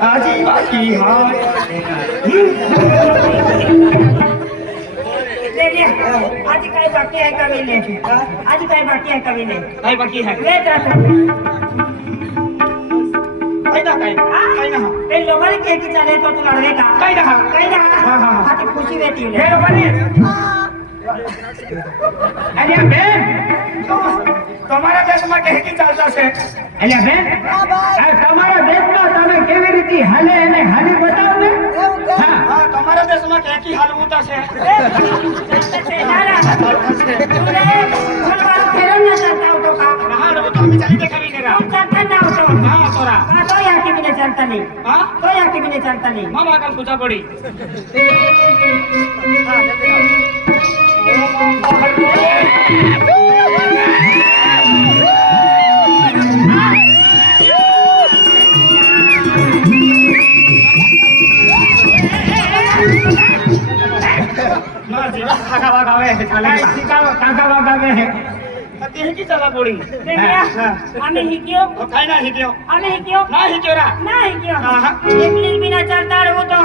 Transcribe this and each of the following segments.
आजी बाकी हाय आजी काय बाकी आहे का विने आजी काय बाकी आहे का विने काय बाकी है काय ना काय ना ते लोबारी के की चाले तो तू लड़ने का काय ना हां हां हां खुशी रहती है हे लोबारी अरे बेन તમારા દેશમાં કેવી ચાલતા છે અલ્યા બેન આ તમારા દેશમાં તમે કેવી રીતે હાલે અને હાલી બતાવો ને હા હા તમારા દેશમાં કેવી હાલવું છે नारा तुरे फुलवार फेरन ना चलता हो तो का હા તો અમે ચાલી દેખાવી ને हम चलता ना हो तो હા તોરા तो यहाँ की भी नहीं चलता नहीं હા तो यहाँ की भी नहीं चलता नहीं મામા કાલ પૂજા પડી हाँ जल्दी કાકા વાગાવે ચાલે કાકા વાગાવે તે હિકી ચાલા પડી हमें हिकियो ખાઈ ના હિક્યો हमें हिकियो ના હિક્યો રા ना हिकियो हाँ। एक मिनट बिना चलता रहो तो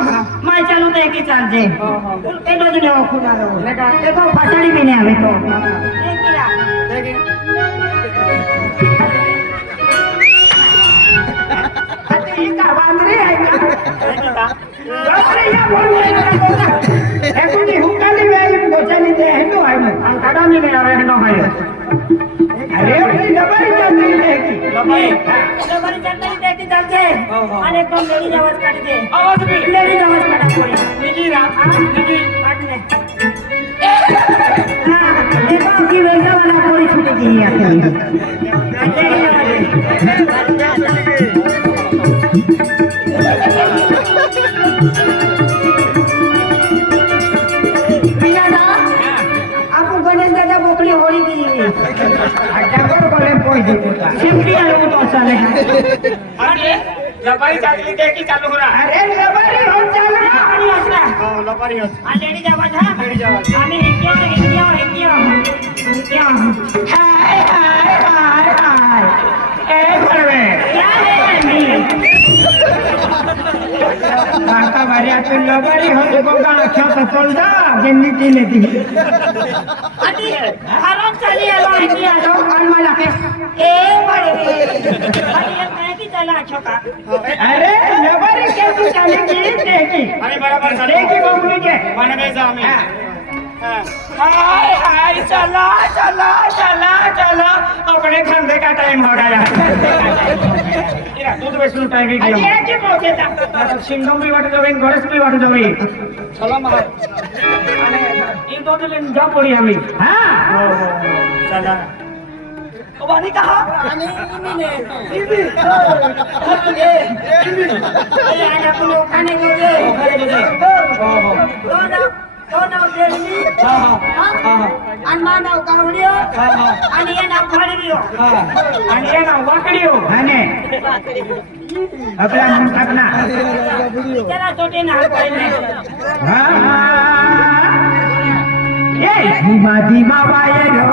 मैं चलूं तो एक ही चल जे ए दो दिन हो खुना रहो देखो फसड़ी भी नहीं आवे तो एक ही रा દેખી अते ही का बांधरे है का બાપરે યા બોલ એ કોની હુકાલી વેલી પોચાની દે હેનો આય આ કાડાની ને આવે હેનો આય અરે ઓલી લબાઈ ચાલતી દેખી લબાઈ बड़ी चलता ही देखती चल जे अरे कम मेरी आवाज काट दे आवाज भी मेरी आवाज काट पड़ी निजी रा निजी काट ले हां देखो की वेगा वाला पूरी छूट गई है आपको गणेश दादा बोकड़ी होली की અટાગર બોલે પોઈ દીધા सिमटी आलो तो चले અરે લબાઈ ચાલતી દેખી ચાલુ હોરા અરે લબારી હો ચાલ लबारी हसरा લબારી હો आ लेडीज आवाज हां લેડીઝ આવાજ. आम्ही हिकियो હાય હાય હાય હાય એ ભરવે क्या है मैं કાકા મારી આ લબારી હો ગોગા આખ્યા તો તોલદા જેની તીને તી अति हराम चली आलो हिकियो आलो कानमा लाके ए बड़े अरे मैं की चला छोका અરે લબારી કેવી ચાલેગી દેખી अरे बराबर चले દેખી બબલી કે मन में जा में हाय हाय चला चला चला चला अपने धंधे का टाइम हो गया दूध बेचने टाइम ही अरे गया ये क्या बोलते था मतलब सिंगम भी वाट जावे गणेश भी वाट जावे चला महा ये दो दिन जा पड़ी हमें हां चला ओ वानी कहा अरे इमिने इबी अरे आज अपन खाने को दे तो ना देली अनमान कावड़ियो आणि ये ना फाडवियो आणि ये ना वाकडियो हाने आपला मन टाकना जरा छोटे ना पहिले ए धीमा धीमा वायरो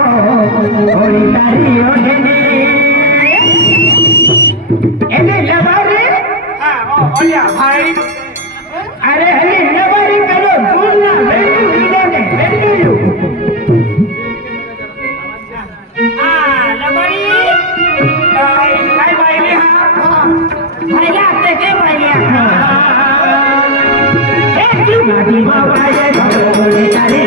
ओरी तारी ओढणे एने लबारी हां ओलिया भाई अरे हले लबारी करो दूरना वेलू इने वेलू आ लबडी काय बाईले हा पहिला आपले के पहिल्या ए धीमा धीमा वायरो ओरी तारी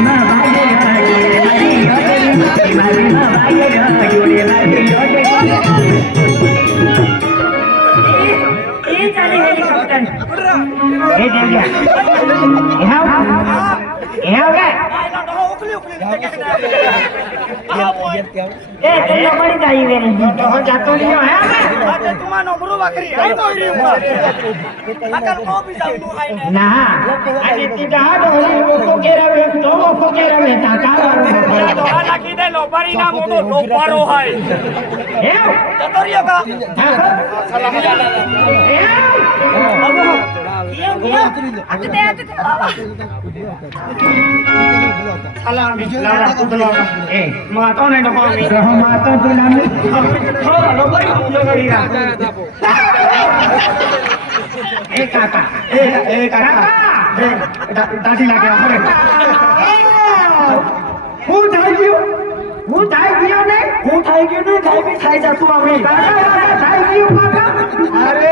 મારી માં ભાગે મારી યોડે મારી માં ભાગે જોડે મારી યોડે એ ચાલે હેલિકોપ્ટર એ દેવ્યા એ હાવ કે એ તેલો પડી જાય વેરે તો હો જાતો રહ્યો હે ના આજે તીડા હાડો લોકો કેરાવે તો લોકો કેરાવે તા કાવારો હે એ માતો ને ડકો રહો માતો તુલામી એ કાકા એ કાકા દાઢી લાગે આપણે હું થઈ ગયું ને હું થઈ ગયું ને કઈ બી થઈ જતું અમે કાકા થઈ ગયું કાકા અરે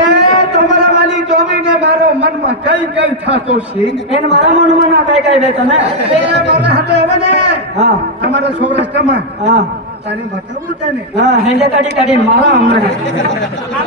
તમારા વાલી જોઈને મારો મનમાં કઈ થતો છે એને મારા મનમાં ના કઈ કઈ બેતો ને એ મારા હાથે હવે ને હા તમારા સૌરાષ્ટ્રમાં હા તને બતાવું તને હા હેંડે કાઢી મારા હમણાં